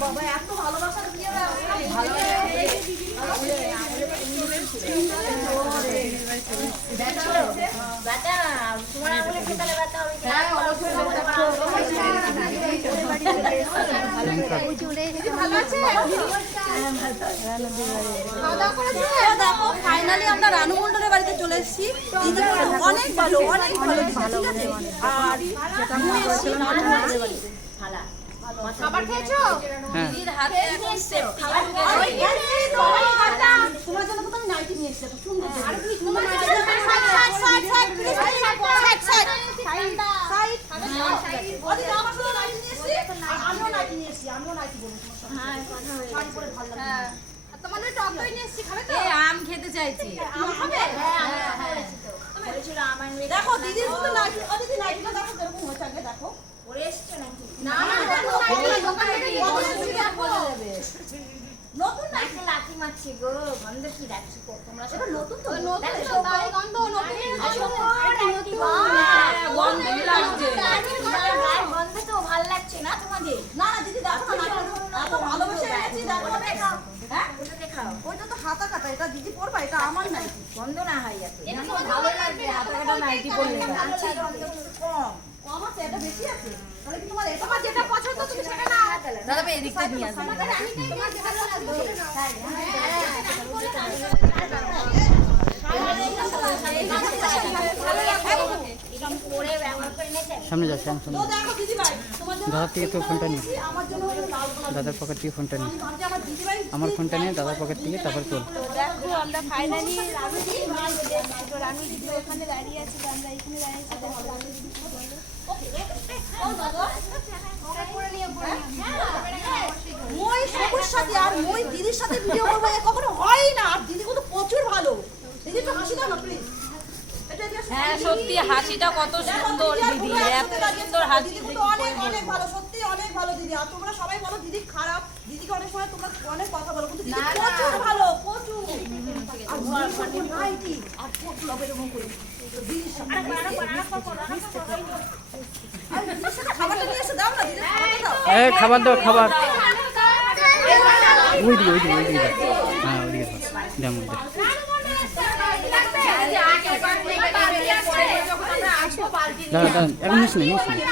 বাবা এত ভালোবাসা দিয়ে ফাইনালি আমরা রানু মন্ডলের বাড়িতে চলে এসেছি। অনেক ভালো অনেক ভালো ঠিক আছে। আর খাবার খেয়েছো? দিদির হাতে তোমার জন্য তো আমি নাইটি নিয়ে এসেছি। সুন্দর আমিও নাইটি নিয়ে এসেছি। তোমার টক দই নিয়ে এসেছি, খাবে তো? আম খেতে চাইছি। আম খাবে? দেখো দিদির মতো নাইটি, দিদি নাইটিটা দেখো কিরকম হয়েছে আগে দেখো। না নতুন নাইটি লাঠি মারছি গো, গন্ধ কি রাখছি তোমরা সব নতুন তো নতুন তাই গন্ধ নতুন গন্ধ লাগছে। গন্ধ তো ভালো লাগছে না তোমাদের? না না দিদি দেখো না এত ভালোবেসে এনেছি দেখো দেখাও। হ্যাঁ ওটা দেখাও। ওইটা তো হাতা কাটা, এটা দিদি পরবা, এটা আমার নাইটি। গন্ধ না হয় এত। এটা তো ভালো লাগবে হাতা কাটা নাইটি পরলে। আচ্ছা গন্ধ কম কম আছে, এটা বেশি আছে। তাহলে কি তোমার যেটা পছন্দ তুমি সেটা নাও। দাদা ভাই এদিকটা নিয়ে আসুন। আমি তোমার যেটা পছন্দ সেটা নাও। সামনে যা, সামনে দাদার থেকে তো ফোনটা নিয়ে, দাদার পকেট থেকে ফোনটা নিয়ে, আমার ফোনটা নিয়ে দাদার পকেট থেকে তারপর তোল। দেখো আমরা ফাইনালি রানু দিদি ওখানে দাঁড়িয়ে আছি, আমরা এখানে দাঁড়িয়ে আছি। মই সবুর সাথে আর মই দিদির সাথে ভিডিও করবো, এ কখনো হয় না। আর দিদি কিন্তু প্রচুর ভালো। দিদি একটু হাসি দাও না প্লিজ। হ্যাঁ সত্যি হাসিটা কত সুন্দর দিদি, এত সুন্দর হাসি। দিদি কিন্তু অনেক অনেক ভালো, সত্যি অনেক ভালো দিদি। আর তোমরা সবাই বলো দিদি খারাপ, দিদিকে অনেক সময় তোমরা অনেক কথা বলো, কিন্তু দিদি প্রচুর ভালো, প্রচুর। আর নাইটি আর প্রচুর এরকম করে দিদির সাথে খাবারটা নিয়ে এসে দাও না দিদি, খাবার দাও, খাবার ওইদিকে ওইদিকে ওইদিকে দাও। হ্যাঁ ওইদিকে দাও, দাম দাঁড়া দাঁড়া, এখন নিস না নিস না।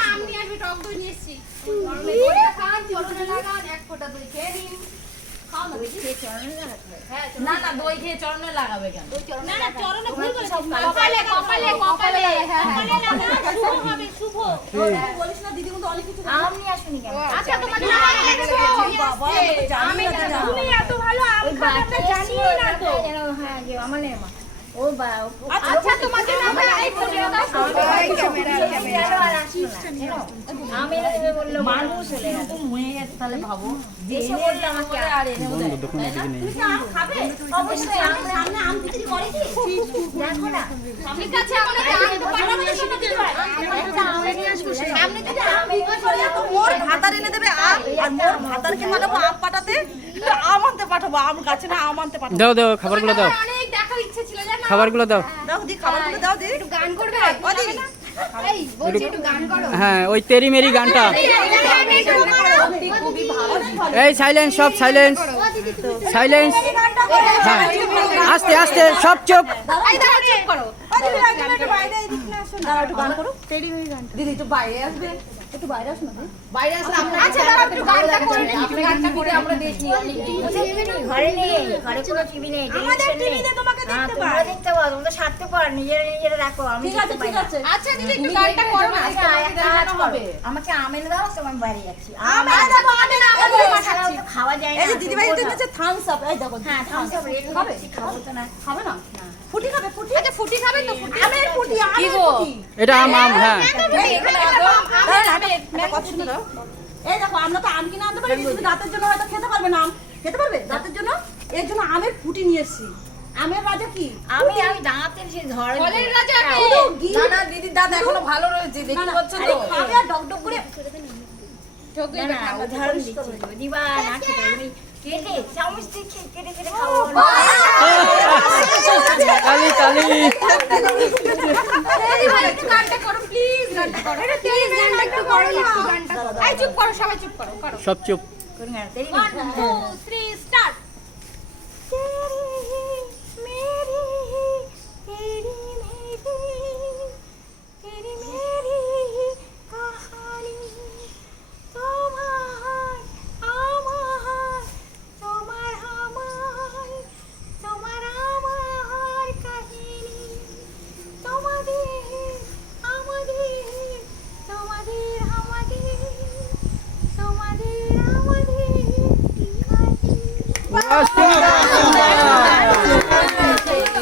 না না দই খেয়ে চরণে লাগাবে কেন? না না চরণে ভুল করে কপালে কপালে কপালে শুভ হবে, শুভ। বলিস না দিদি কিন্তু অনেক কিছু আম নিয়ে আসুনি কেন? আচ্ছা তোমাদের বাবা আমি তুমি এত ভালো আম খাওয়াটা জানিই না তো। হ্যাঁ যে আমার নেমা ও বা আচ্ছা তোমাদের নাম এই ফোনে দাও, আমি এনে বললো মানুষ চলে গেল মুয়ে গেছে। তাহলে ভাবো এসে বললো আমাকে আর এনে বলে দোকানে দিকে নেই। তুমি আম খাবে? অবশ্যই আমরা সামনে আম বিক্রি করে কি দেখো না। ঠিক আছে আমরা আম দোকানে এসে বিক্রি করে একটা আম নিয়ে আসবো। সামনে যদি আম বিক্রি করে তো মোর ভাতার এনে দেবে আম, আর মোর ভাতারকে পাঠাবো আম পাঠাতে, আম আনতে পাঠাবো। আম গাছে না আম আনতে পাঠাবো। দাও দাও খাবারগুলো দাও, অনেক দেখার ইচ্ছে ছিল জানো। খাবারগুলো দাও দাও দি খাবারগুলো দাও দি। একটু গান করবে ও দিদি? এই বলছি একটু গান করো। হ্যাঁ ওই তেরি মেরি গানটা। এই সাইলেন্স, সব সাইলেন্স, সাইলেন্স। হ্যাঁ আস্তে আস্তে সব চুপ। এই দাঁড়াও চুপ করো। ও দিদি একটু বাইরে এদিকে না আসো। দাঁড়াও একটু গান করো। তেরি মেরি গান। দিদি একটু বাইরে আসবে। একটু বাইরে আসো না দিদি। বাইরে আসলে আমরা আচ্ছা দাঁড়াও একটু গানটা করে নিই। আপনি গানটা করে আমরা দেখি। ঘরে নেই, ঘরে কোনো টিভি নেই। আমাদের টিভিতে তোমাকে দেখতে পাই। তোমরা দেখতে পাও, তোমরা স্বার্থ পার, নিজেরা রাখো। আমি ঠিক আছে ঠিক আছে। আচ্ছা দিদি একটু গানটা করো না। আজকে কাজ হবে। আমাকে আম এনে দাও, তো আমি বাইরে যাচ্ছি। আম এনে দাও, আমি না আমি ছাড়াও তো খাওয়া যায় না। এই যে দিদি ভাই দিতেছে থামস আপ। এই দেখো হ্যাঁ থামস আপ রেড খাবে? খাবো তো না। খাবে না? ফুটি খাবে? ফুটি আচ্ছা ফুটি খাবে তো। ফুটি আমের ফুটি, আমের গো? ফুটি। এটা আম আম। হ্যাঁ এই দেখো আমরা তো আম কিনে আনতে পারি, কিন্তু দাঁতের জন্য হয়তো খেতে পারবে না। আম খেতে পারবে দাঁতের জন্য, এর জন্য আমের ফুটি নিয়ে এসেছি। আমের রাজা কি? আমি দাঁতের সেই ধরে ফলের রাজা কি? না না দিদির দাঁত এখনো ভালো রয়েছে, দেখতে পাচ্ছ তো? খাবে আর ডগডগ করে উদাহরণ দিচ্ছি। দিবা না খেতে তুমি কেটে চামচ দিয়ে কেটে কেটে খাও। তালি তালি। গানটা করো প্লিজ, গানটা করো প্লিজ, গানটা একটু করো একটু গানটা করো। এই চুপ করো, সবাই চুপ করো, করো। সব চুপ। 1 2 3 স্টার্ট।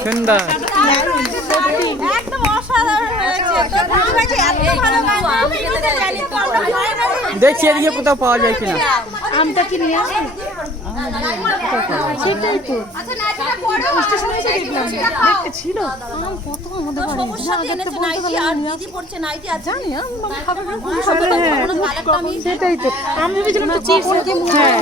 সুন্দর। একদম অসাধারণ হয়েছে। তো দিদিভাই যে এত ভালো গান আমি তো জানি তো আমরা হয় না। দেখছি এদিকে কোথাও পাওয়া যায় কিনা। আমটা কি নিয়ে আসো? সেটাই তো। আচ্ছা নাইটিটা পরো। স্টেশনে এসে দেখলাম দেখতে ছিল। কত আমাদের সমস্যা এনেছে নাইটি আর দিদি পড়ছে নাইটি আর জানি না খাবে না কোনো কালারটা আমি সেটাই তো। আমি ভেবেছিলাম তো চিপস কি হ্যাঁ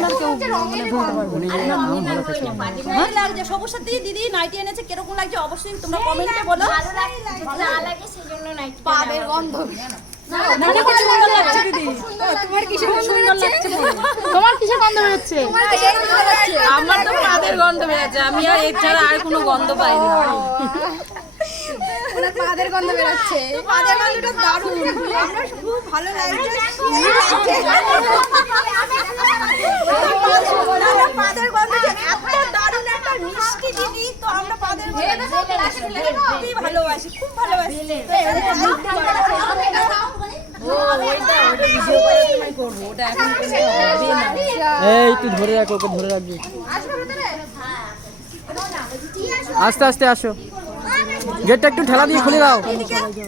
ভালো লাগছে। সমস্যা দিয়ে দিদি নাইটি এনেছে কিরকম লাগছে অবশ্যই তোমরা কমেন্টে বলো। ভালো লাগে যদি না লাগে সেজন্য নাইটি পাবের গন্ধ তোমার কিসের গন্ধ বেরোচ্ছে? তোমার কিসের গন্ধ বেরোচ্ছে? আমার তো পাদের গন্ধ বেরোচ্ছে। আমি আর এর ছাড়া আর কোনো গন্ধ পাই না। ওনার পাদের গন্ধ বেরোচ্ছে। পাদের গন্ধটা দারুণ। আমরা খুব ভালো লাগছে। পাদের গন্ধ যে এত দারুণ একটা মিষ্টি জিনিস তো আমরা পাদের গন্ধ খুবই ভালোবাসি, খুব ভালোবাসি। এই তুই ধরে রাখ, ওকে ধরে রাখবি। আস্তে আস্তে আসো। গেটটা একটু ঠেলা দিয়ে খুলে দাও।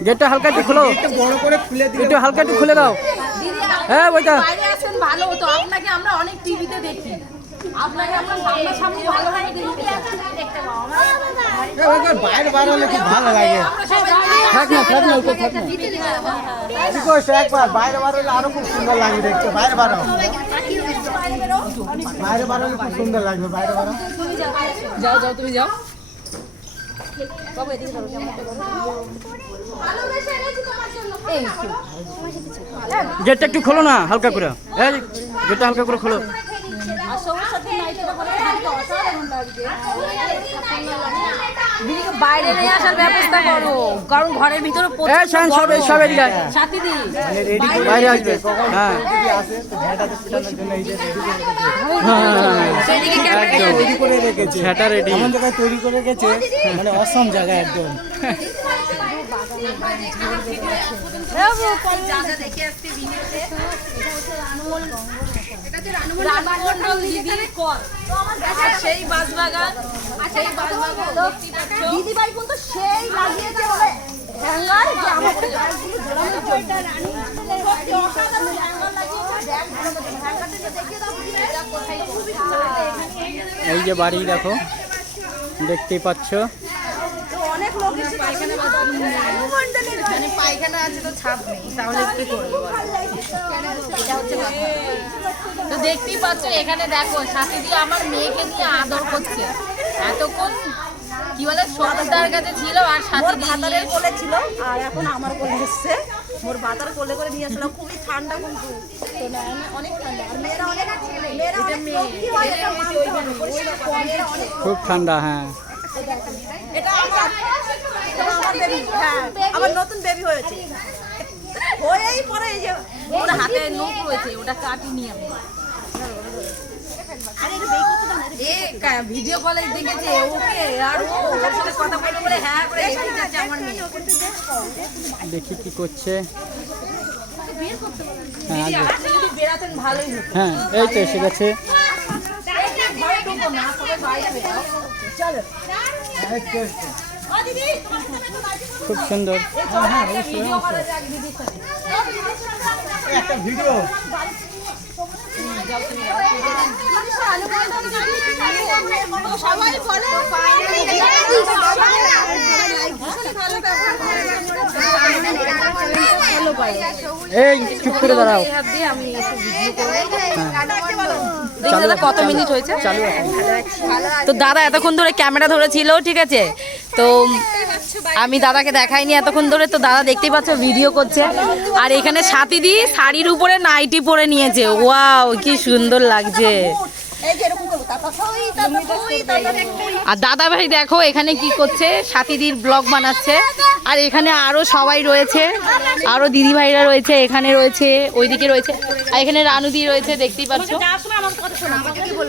গেটটা হালকা একটু খুলো, একটু হালকা একটু খুলে দাও। হ্যাঁ ওইটা বাইরে আছেন ভালো হতো। আপনাকে আমরা অনেক টিভিতে দেখি, আপনাকে আমরা সামনাসামনি ভালোভাবে দেখতে চাই। বাইরে বার হলে খুব ভালো লাগে। থাক না, থাক না, ওকে থাক না। রিকোয়েস্ট একবার বাইরে বার হলে আরো খুব সুন্দর লাগবে দেখতে। বাইরে বার হও, বাইরে বার হলে খুব সুন্দর লাগবে। বাইরে বার হও। যাও যাও তুমি যাও। গেটটা একটু খোলো না হালকা করে। এই গেটটা হালকা করে খোলো। আর সবার সাথে নাইটিটা পরে দিদিকে অসাধারণ লাগছে। দিদিকে বাইরে নিয়ে আসার ব্যবস্থা করো, কারণ ঘরের ভিতরে এই শান সব সব এদিকে আয়। সাথী দি মানে রেডি করে বাইরে আসবে। হ্যাঁ যদি আসে তো ভেড়াটাকে পিটানোর জন্য এই যে রেডি করে রেখেছে। সেদিকে ক্যামেরা রেডি করে রেখেছে। সেটা রেডি। এমন জায়গায় তৈরি করে রেখেছে মানে অসম জায়গা একদম। রানমন্ডল দিদির কর আর সেই বাঁশবাগান, সেই বাঁশবাগান দিদিভাই কিন্তু সেই লাগিয়েছে বলে হ্যাঙ্গার যে আমাদের গাড়িগুলো ঝোলানোর জন্য সত্যি অসাধারণ হ্যাঙ্গার লাগিয়েছে। হ্যাঙ্গারটা যে দেখিয়ে দাও দিদিভাই, কোথায় খুবই সুন্দর লাগে। এই যে বাড়ি দেখো, দেখতেই পাচ্ছ। অনেক লোক এসে পায়খানা মানে পায়খানা আছে তো ছাপ নেই, তাহলে কি করবো? এটা হচ্ছে কথা। তো দেখতেই পাচ্ছ এখানে দেখো সাথী দিয়ে আমার মেয়েকে নিয়ে আদর করছে। এতক্ষণ কি বলে সন্তার কাছে ছিল আর সাথী মোর দিয়ে ভাতারের কোলে ছিল আর এখন আমার কোলে এসছে। মোর ভাতার কোলে করে নিয়ে আসলাম। খুবই ঠান্ডা কিন্তু অনেক ঠান্ডা। আর মেয়েরা অনেক লক্ষ্মী হয়, এটা মানতে হবে। মেয়েরা অনেক খুব ঠান্ডা। হ্যাঁ এটা আমার বেবি। হ্যাঁ আমার নতুন বেবি হয়েছে। হয়েই পরে এই যে ওর হাতে নোট রয়েছে, ওটা কাটিনি আমি। ভিডিও কলে দেখেছে ওকে আর ও ওর সাথে কথা বলে বলে হ্যাঁ করে এসে যাচ্ছে আমার মেয়ে। দেখি কি করছে। হ্যাঁ আসবে। আপনি যদি বেরাতেন ভালোই হতো। হ্যাঁ এই তো এসে গেছে। ঘরে ঢুকো না, সবাই বাইরে বেরাও। চলো খুব সুন্দর। ভিডিও করা যাক দিদির সাথে। একটা ভিডিও সবাই বলে এই চুপ করে দাঁড়াও। এই হাত দিয়ে আমি একটু ভিডিও করবো। দেখি দাদা কত মিনিট হয়েছে। চালু এখন। তো দাদা এতক্ষণ ধরে ক্যামেরা ধরেছিল, ঠিক আছে, তো আমি দাদাকে দেখাইনি এতক্ষণ ধরে। তো দাদা দেখতেই পাচ্ছ ভিডিও করছে। আর এখানে সাথীদি শাড়ির উপরে নাইটি পরে নিয়েছে, ওয়াও কি সুন্দর লাগছে। এই যে এরকম করবো, তারপর আর দাদা ভাই দেখো এখানে কি করছে, সাথীদির ব্লগ বানাচ্ছে। আর এখানে আরো সবাই রয়েছে, আরো দিদি ভাইরা রয়েছে, এখানে রয়েছে, ওইদিকে রয়েছে, আর এখানে রানুদি রয়েছে দেখতেই পাচ্ছ।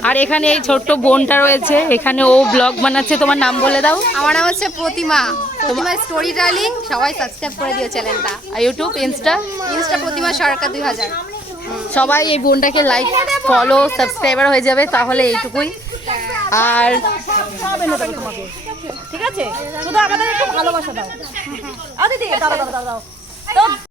আর এখানে এই ছোট্ট বোনটা রয়েছে, এখানে ও ব্লগ বানাচ্ছে। তোমার নাম বলে দাও। আমার নাম হচ্ছে প্রতিমা, প্রতিমা স্টোরি টেলিং। সবাই সাবস্ক্রাইব করে দিও চ্যানেলটা। আর ইউটিউব, ইনস্টা প্রতিমা সরকার 2000। সবাই এই বোনটাকে লাইক, ফলো, সাবস্ক্রাইবার হয়ে যাবে, তাহলে এইটুকুই। আর ঠিক আছে, শুধু আমাদের একটু ভালোবাসা দাও। দিদি দাও দাও দাও দাও।